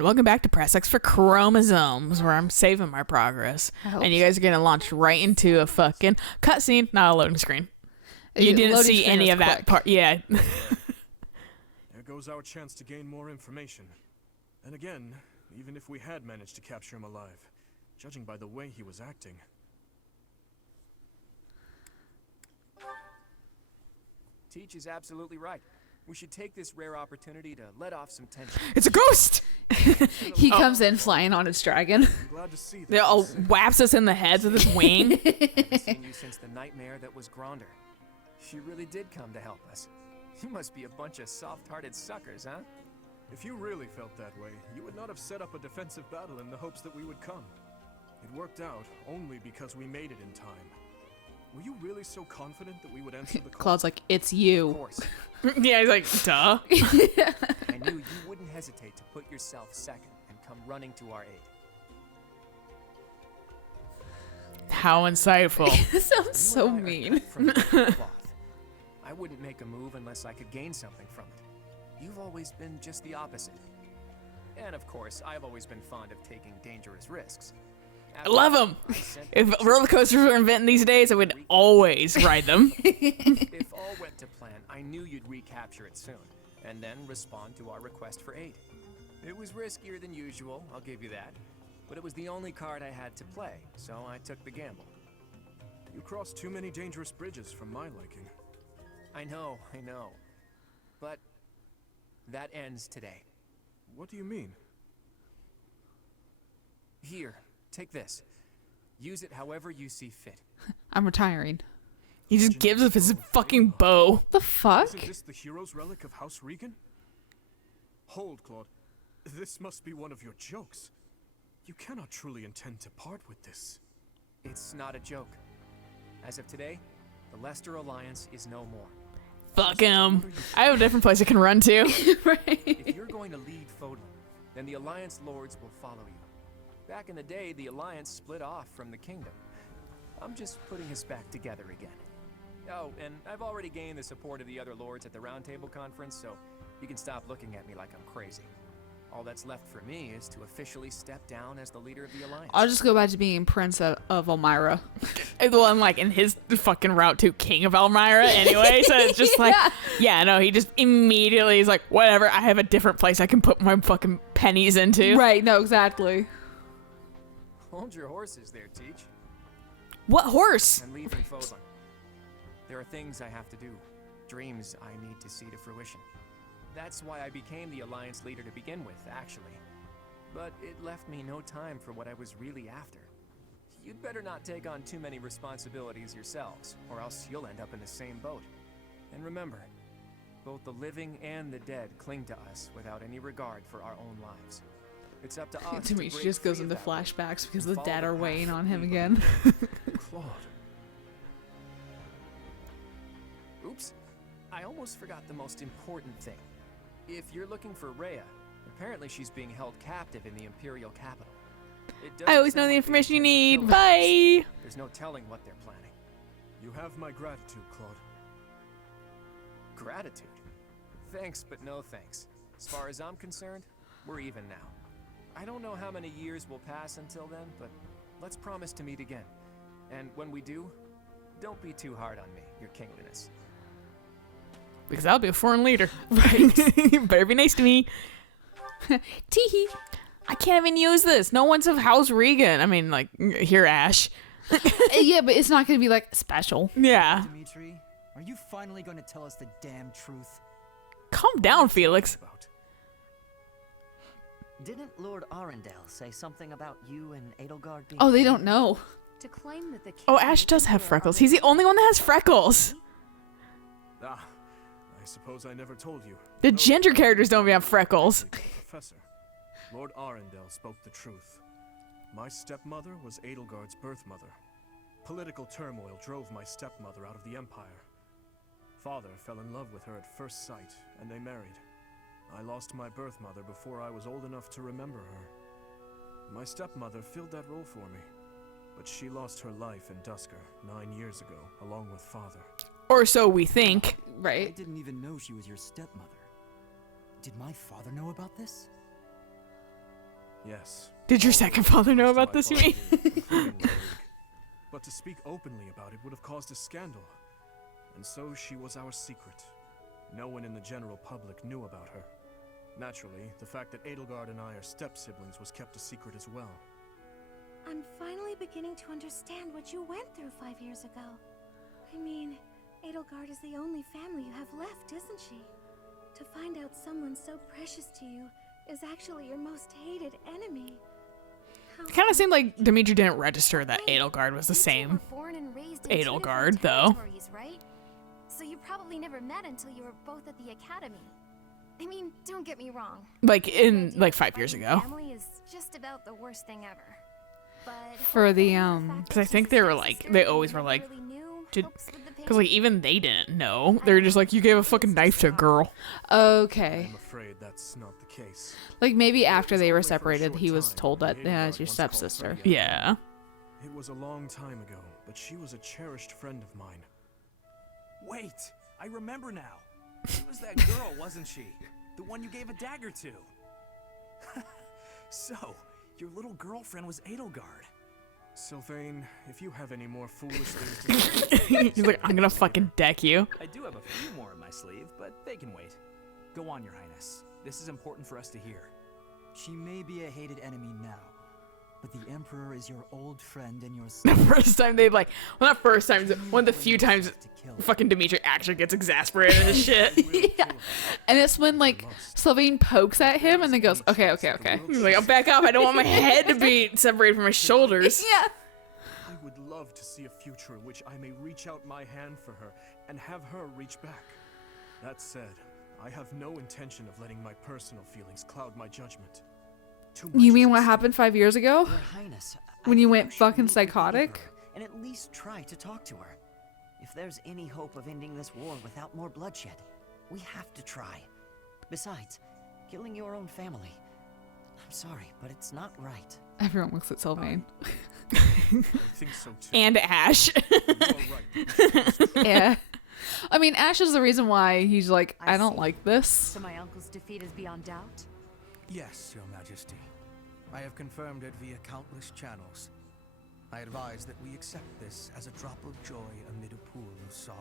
And welcome back to Press X for Chromosomes, where I'm saving my progress. And you guys are going to launch right into a fucking cutscene, not a loading screen. You didn't see any of that part. Yeah. There goes our chance to gain more information. And again, even if we had managed to capture him alive, judging by the way he was acting. Teach is absolutely right. We should take this rare opportunity to let off some tension. It's a ghost! He comes in flying on his dragon. I'm glad to see that. They all whaps us in the heads with his wing. I haven't seen you since the nightmare that was Gronder. She really did come to help us. You must be a bunch of soft-hearted suckers, huh? If you really felt that way, you would not have set up a defensive battle in the hopes that we would come. It worked out only because we made it in time. Were you really so confident that we would answer the call? Claude's like, it's Of you. course. Yeah, he's like, duh. I knew you wouldn't hesitate to put yourself second and come running to our aid. How insightful. This sounds You so and I are mean. cut from the same cloth. I wouldn't make a move unless I could gain something from it. You've always been just the opposite. And of course, I've always been fond of taking dangerous risks. I love him. If roller coasters were invented these days, I would always ride them. If all went to plan, I knew you'd recapture it soon, and then respond to our request for aid. It was riskier than usual, I'll give you that. But it was the only card I had to play, so I took the gamble. You crossed too many dangerous bridges for my liking. I know. But that ends today. What do you mean? Here, take this. Use it however you see fit. I'm retiring. He just gives up his fucking bow. The fuck? Isn't this the hero's relic of House Regan? Hold, Claude. This must be one of your jokes. You cannot truly intend to part with this. It's not a joke. As of today, the Leicester Alliance is no more. Fuck him. I have a different place I can run to. If you're going to lead Fodlan, then the Alliance Lords will follow you. Back in the day, the Alliance split off from the Kingdom. I'm just putting us back together again. Oh, and I've already gained the support of the other Lords at the Roundtable Conference, so you can stop looking at me like I'm crazy. All that's left for me is to officially step down as the leader of the Alliance. I'll just go back to being Prince of Elmira. Well, I'm like in his fucking route to King of Elmira anyway, so it's just like, yeah, no, he just immediately is like, whatever, I have a different place I can put my fucking pennies into. Right, no, exactly. Hold your horses there, Teach. What horse? I'm leaving Fodlan. There are things I have to do, dreams I need to see to fruition. That's why I became the Alliance leader to begin with, actually. But it left me no time for what I was really after. You'd better not take on too many responsibilities yourselves, or else you'll end up in the same boat. And remember, both the living and the dead cling to us without any regard for our own lives. It's up to us To me, she break just goes free of into that way flashbacks because and the follow dead are path weighing on him we again. Claude. Oops. I almost forgot the most important thing. If you're looking for Rhea, apparently she's being held captive in the Imperial capital. It doesn't I always know sound the like they information you intend to need. kill her. Bye. There's no telling what they're planning. You have my gratitude, Claude. Gratitude? Thanks, but no thanks. As far as I'm concerned, we're even now. I don't know how many years will pass until then, but let's promise to meet again. And when we do, don't be too hard on me, your kingliness. Because I'll be a foreign leader. Right. Better be nice to me. Teehee. I can't even use this. No one's of House Regan. I mean, like, here, Ash. Yeah, but it's not going to be like special. Yeah. Dimitri, are you finally going to tell us the damn truth? Calm down, Felix. About. Didn't Lord Arundel say something about you and Edelgard being... Oh, they don't know. To claim that the Oh, Ash does have freckles. He's the only one that has freckles. Ah, I suppose I never told you. The No, ginger characters don't even have freckles. Professor, Lord Arundel spoke the truth. My stepmother was Edelgard's birth mother. Political turmoil drove my stepmother out of the Empire. Father fell in love with her at first sight, and they married. I lost my birth mother before I was old enough to remember her. My stepmother filled that role for me, but she lost her life in Dusker 9 years ago, along with Father. Or so we think. I Right. didn't even know she was your stepmother. Did my father know about this? Yes. Did your all second of it father know was to about my this, you father mean? too, including the League. But to speak openly about it would have caused a scandal. And so she was our secret. No one in the general public knew about her. Naturally, the fact that Edelgard and I are step-siblings was kept a secret as well. I'm finally beginning to understand what you went through 5 years ago. I mean, Edelgard is the only family you have left, isn't she? To find out someone so precious to you is actually your most hated enemy. It kind of seemed like Dimitri didn't register that Wait, Edelgard was the you two same. were born and raised in two different Edelgard, though. territories, right? So you probably never met until you were both at the academy. I mean, don't get me wrong. Like in The idea like of 5 years fighting ago. Family is just about the worst thing ever. But For the, hopefully fact 'cause I that think she's they a were like- stepsister they you always were never like, really knew did- helps with the Because like pain. even they didn't know. They were just like, you gave a fucking knife to a girl. Okay. I'm afraid that's not the case. Like maybe after It was they were only for a separated, short he was time told when that Edelgard it's your once called stepsister. Freya. Yeah. It was a long time ago, but she was a cherished friend of mine. Wait, I remember now. She was that girl, wasn't she? The one you gave a dagger to. So, your little girlfriend was Edelgard. Sylvain, if you have any more foolish things to say... He's like, I'm gonna fucking deck you. I do have a few more in my sleeve, but they can wait. Go on, Your Highness. This is important for us to hear. She may be a hated enemy now, but the Emperor is your old friend and your The son. first time they like, well, not first time, one of the few times To kill her. fucking Dimitri actually gets exasperated and shit. Yeah. And it's when like Sylvain pokes at him and then goes, okay. He's like, I'll back up. I don't want my head to be separated from my shoulders. Yeah. I would love to see a future in which I may reach out my hand for her and have her reach back. That said, I have no intention of letting my personal feelings cloud my judgment. Too much You mean is what at happened 5 years ago? Your Highness, When I you think went should fucking meet with psychotic? Edelgard and at least try to talk to her. If there's any hope of ending this war without more bloodshed, we have to try. Besides, killing your own family. I'm sorry, but it's not right. Everyone looks at Sylvain. I think so too. And Ash. You are right. Yeah. I mean, Ash is the reason why he's like, I I don't see. like this. So my uncle's defeat is beyond doubt? Yes, Your Majesty. I have confirmed it via countless channels. I advise that we accept this as a drop of joy amid a pool of sorrow.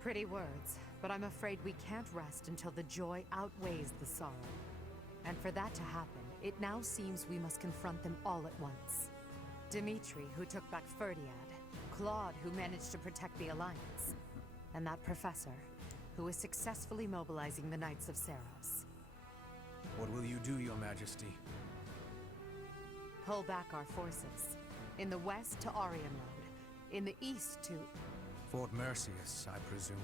Pretty words, but I'm afraid we can't rest until the joy outweighs the sorrow. And for that to happen, it now seems we must confront them all at once. Dimitri, who took back Ferdiad, Claude, who managed to protect the Alliance, and that professor, who is successfully mobilizing the Knights of Seros. What will you do, Your Majesty? Pull back our forces. In the west to Arian Road, in the east to... Fort Mercius, I presume.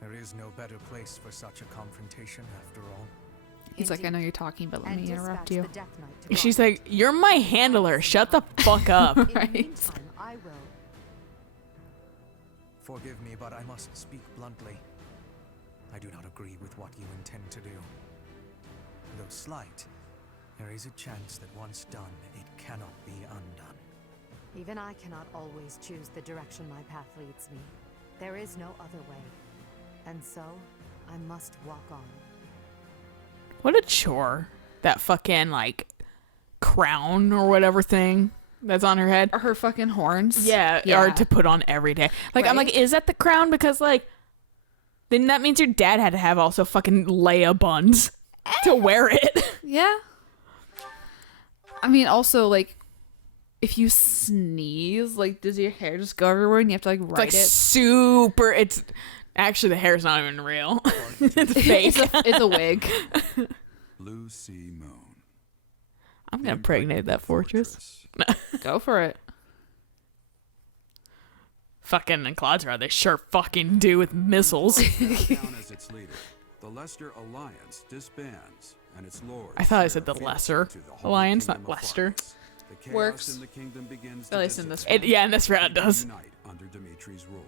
There is no better place for such a confrontation, after all. He's like, I know you're talking, but let and me interrupt dispatch you. the Death Knight to She's Rome. like, you're my handler. Shut the fuck up. In the Right. meantime, I will... Forgive me, but I must speak bluntly. I do not agree with what you intend to do. Though slight, there is a chance that once done, it cannot be undone. Even I cannot always choose the direction my path leads me. There is no other way. And so, I must walk on. What a chore. That fucking, like, crown or whatever thing that's on her head. Or her fucking horns. Yeah, or to put on every day. Like, I'm like, Right? is that the crown? Because, like, then that means your dad had to have also fucking Leia buns to wear it. Yeah. I mean, also, like, if you sneeze, like, does your hair just go everywhere and you have to, like, It's write like it? super. It's actually the hair's not even real. It's fake. It's a wig. Lucy Moon. I'm gonna impregnate that fortress. Go for it. Fucking and Claude's right. They sure fucking do with missiles. Down as its leader, the Leicester Alliance disbands, and its lords. I thought I said swear the fealty Lesser to the Holy Alliance, Kingdom not of Leicester. France. The chaos Works. in the kingdom begins At to least in this dissipate. Yeah, in this round it and does. unite under Dimitri's rule.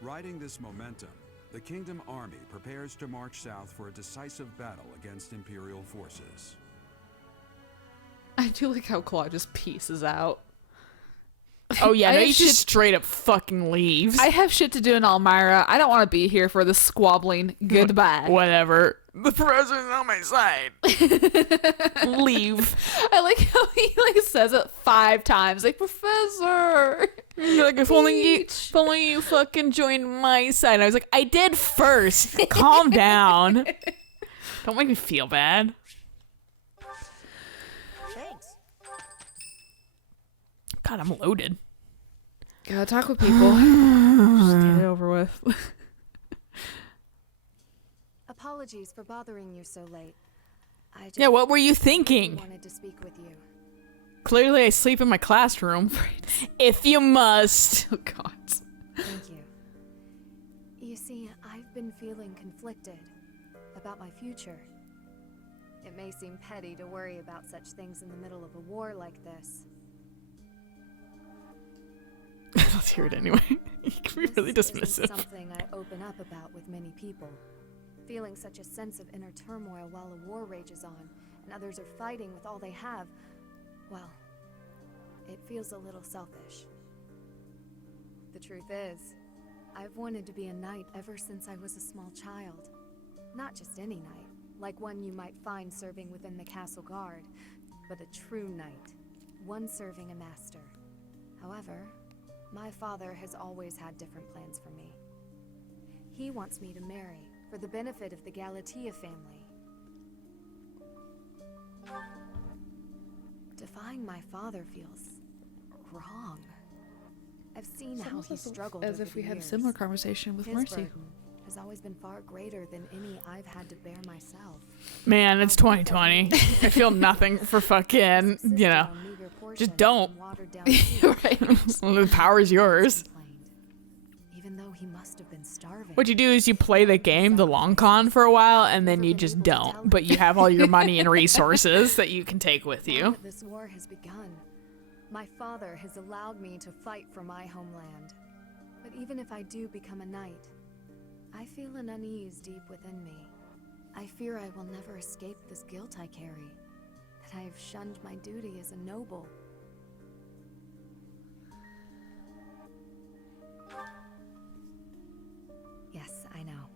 Riding this momentum, the kingdom army prepares to march south for a decisive battle against Imperial forces. I do like how Claude just pieces out. Oh yeah, I no, have you just shit- straight up fucking leaves. I have shit to do in Elmira. I don't want to be here for the squabbling. Goodbye. Whatever. The professor's on my side. Leave. I like how he like says it 5 times. Like, Professor. You're like, if only you fucking joined my side. I was like, I did first. Calm down. Don't make me feel bad. Thanks. God, I'm loaded. Gotta talk with people. Just get it over with. Apologies for bothering you so late. I just Yeah, what were you thinking? wanted to speak with you. Clearly, I sleep in my classroom. If you must. Oh God. Thank you. You see, I've been feeling conflicted about my future. It may seem petty to worry about such things in the middle of a war like this. Let's hear it anyway. You can be really This isn't dismissive. something I open up about with many people. Feeling such a sense of inner turmoil while a war rages on, and others are fighting with all they have, well, it feels a little selfish. The truth is, I've wanted to be a knight ever since I was a small child. Not just any knight, like one you might find serving within the castle guard, but a true knight, one serving a master. However, my father has always had different plans for me. He wants me to marry, for the benefit of the Galatea family. Defying my father feels wrong. I've seen how he struggled As over if we the had a years. similar conversation with His Mercy. burden has always been far greater than any I've had to bear myself. Man, it's 2020. I feel nothing for fucking, you know. Just don't. Right. The power's yours. Even though he must have been starving. What you do is you play the game, the long con, for a while, and then you just don't. But you have all your money and resources that you can take with Now you. that this war has begun, my father has allowed me to fight for my homeland. But even if I do become a knight, I feel an unease deep within me. I fear I will never escape this guilt I carry, that I have shunned my duty as a noble. Yes, I know.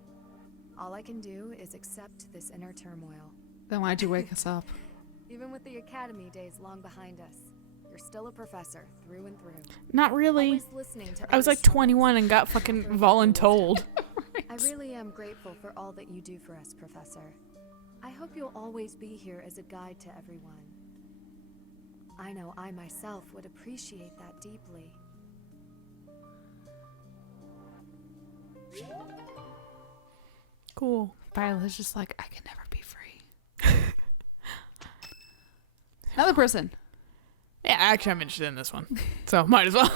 All I can do is accept this inner turmoil. Then why'd you wake us up? Even with the academy days long behind us, you're still a professor through and through. Not really. Always listening to I was like others' 21 and got fucking voluntold. I really am grateful for all that you do for us, Professor. I hope you'll always be here as a guide to everyone. I know I myself would appreciate that deeply. Cool. Violet's just like, I can never be free. Another person. Yeah, actually, I'm interested in this one. So, might as well.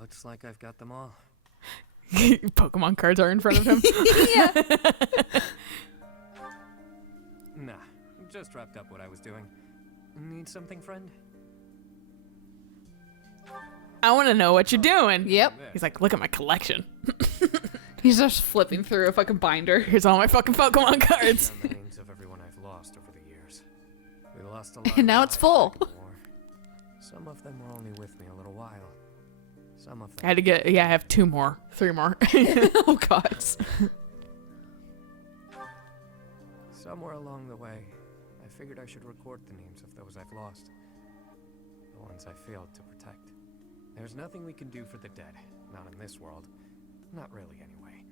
Looks like I've got them all. Pokemon cards are in front of him. Yeah. Nah, just wrapped up what I was doing. Need something, friend? I want to know what you're doing. Yep. He's like, look at my collection. He's just flipping through a fucking binder. Here's all my fucking Pokemon cards. Down the names of everyone I've lost over the years. We lost a lot. And now of it's lives full. during the war. Some of them were only with me a little while. Some of them. I had to get, I have 3 more. Oh God. Somewhere along the way, I figured I should record the names of those I've lost. The ones I failed to protect. There's nothing we can do for the dead. Not in this world. Not really, anyway.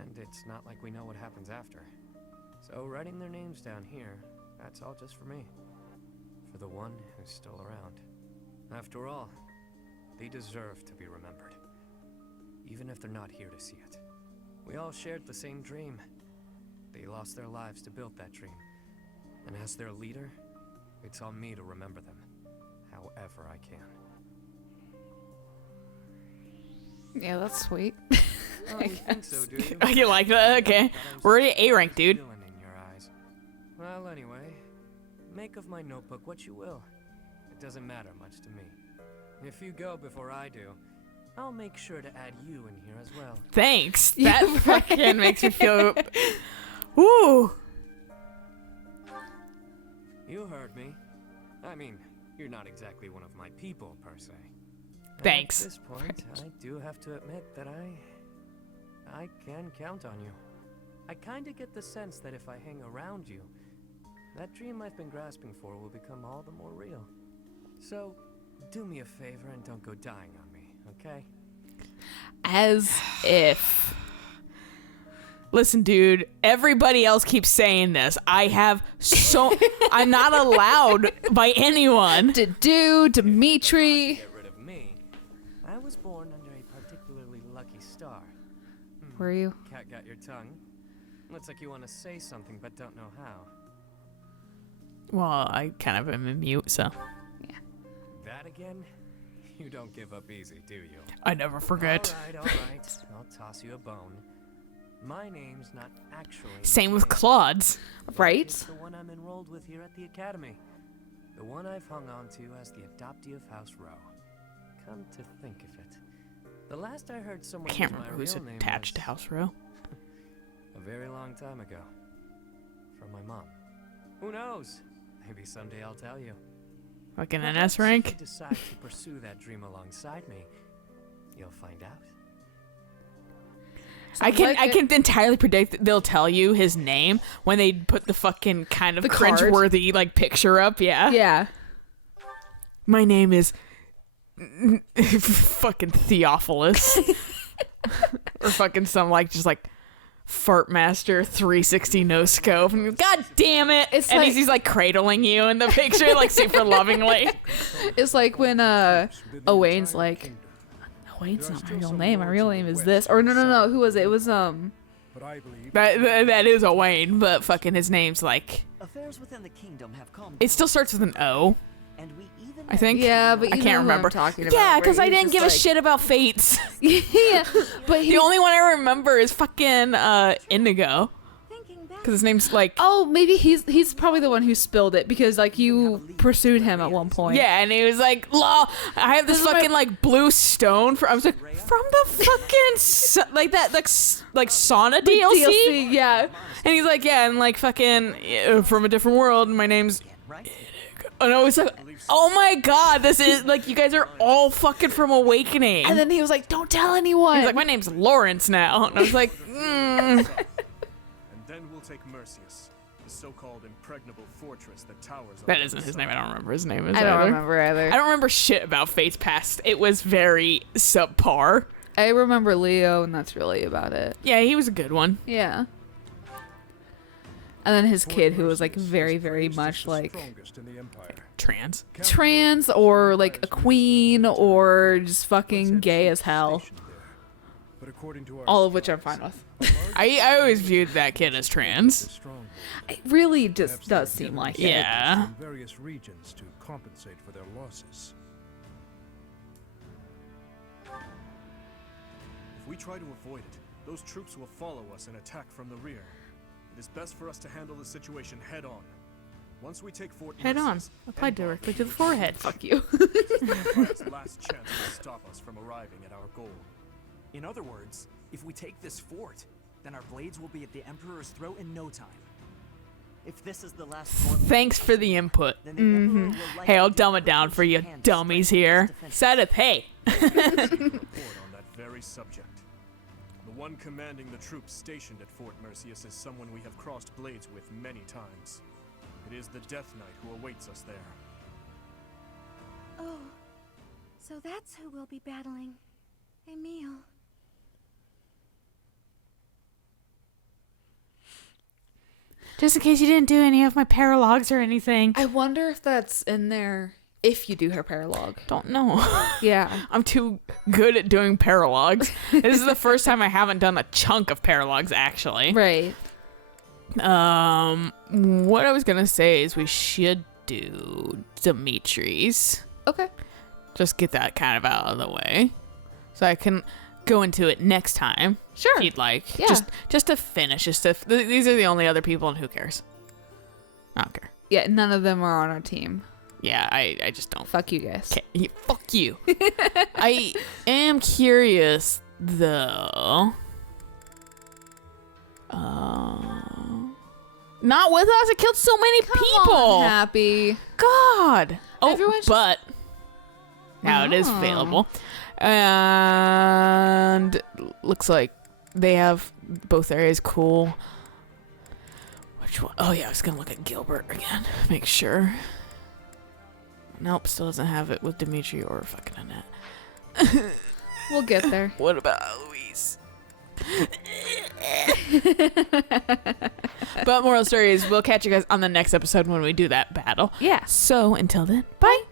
And it's not like we know what happens after. So writing their names down here, that's all just for me. For the one who's still around. After all, they deserve to be remembered. Even if they're not here to see it. We all shared the same dream. They lost their lives to build that dream. And as their leader, it's on me to remember them, however I can. Yeah, that's sweet. Oh, you think so, do you? You like that? Okay. We're already A rank, dude. Feeling in your eyes. Well, anyway, make of my notebook what you will. It doesn't matter much to me. If you go before I do, I'll make sure to add you in here as well. Thanks. Yeah, That fucking makes me feel... Ooh. You heard me. I mean, you're not exactly one of my people, per se. Thanks. At this point, I do have to admit that I can count on you. I kinda get the sense that if I hang around you, that dream I've been grasping for will become all the more real. So, do me a favor and don't go dying on me, okay? As if. Listen, dude, everybody else keeps saying this. I'm not allowed by anyone. Dimitri. Get rid of me. I was born under a particularly lucky star. Were you? Cat got your tongue. Looks like you want to say something but don't know how. Well, I kind of am in mute, so. That again? You don't give up easy, do you? I never forget. All right. I'll toss you a bone. My name's not actually... Same with Claude's. Right? It's the one I'm enrolled with here at the academy. The one I've hung on to as the adoptee of House Row. Come to think of it, the last I heard someone I can't use remember my who's real name attached to was House Row. a very long time ago. From my mom. Who knows? Maybe someday I'll tell you. Like an Perhaps NS rank? if you decide to pursue that dream alongside me, you'll find out. I can entirely predict that they'll tell you his name when they put the fucking kind of The card. cringeworthy like picture up. Yeah. Yeah. My name is fucking Theophilus, or fucking some like just like Fartmaster 360 no scope. And God damn it! It's and like- he's like cradling you in the picture like super lovingly. It's like when Owain's like, Owain's not my real name. My real name is this. Or no. Who was it? It was But I believe That is Owain, but fucking his name's like Affairs within the kingdom have calmed it still starts with an O. and we even I think. Yeah, but I you can't know who I'm remember. talking about, Yeah, where because I he's didn't just give a like- shit about Fates. yeah, but The only one I remember is fucking Indigo, Thinking back, because his name's like maybe he's probably the one who spilled it because like you pursued him at one point. yeah, and he was like, "Law, I have this This is fucking like blue stone." I was like, "From the fucking like that like sauna DLC?" Yeah. And he's like, "Yeah, and like fucking from a different world. My name's." right? And I was like, "Oh my god, this is like you guys are all fucking from Awakening." And then he was like, "Don't tell anyone." He's like, "My name's Lawrence now," and I was like, And then we'll take Mercius, the so-called impregnable fortress that towers. "That above isn't the his sun. name. I don't remember his name." I don't remember either. I don't remember shit about Fate's past. It was very subpar. I remember Leo, and that's really about it. Yeah, he was a good one. Yeah. And then his kid, who was like very, very much like strongest in the empire. Trans. trans or like a queen or just fucking gay as hell. But according to our All of which I'm fine with. I always viewed that kid as trans. strong It really just does seem like it. Yeah. in various regions to compensate for their losses. If we try to avoid it, those troops will follow us and attack from the rear. It is best for us to handle the situation head on. Once we take Fort Head on. Mercius, Applied directly to the forehead. Fuck you. Empire's last chance to stop us from arriving at our goal. In other words, if we take this fort, then our blades will be at the Emperor's throat in no time. If this is the last fort, Thanks for the input. then the Emperor will Hey, I'll likely dumb do it down for everything you he can to dummies strengthen here. his defenses. Sadith, hey. Report on that very subject. The one commanding the troops stationed at Fort Mercius is someone we have crossed blades with many times. It is the Death Knight who awaits us there. oh, so that's who we'll be battling. Emil. Just in case you didn't do any of my paralogs or anything. I wonder if that's in there if you do her paralogue. Don't know. Yeah. I'm too good at doing paralogs. This is the first time I haven't done a chunk of paralogs, actually. Right. What I was gonna say is we should do Dimitri's. Okay. Just get that kind of out of the way, so I can go into it next time. Sure. If you'd like. Yeah. Just to finish. These are the only other people, and who cares? I don't care. Yeah, none of them are on our team. Yeah, I just don't. Fuck you guys. Fuck you. I am curious though. Not with us. It killed so many people. Happy. God. Oh, Everyone's but Now it is available. And looks like they have both areas. Cool. Which one? Oh, yeah, I was going to look at Gilbert again. Make sure. Nope, still doesn't have it with Dimitri or fucking Annette. We'll get there. What about Louise? But moral story is we'll catch you guys on the next episode when we do that battle. Yeah. So until then, bye.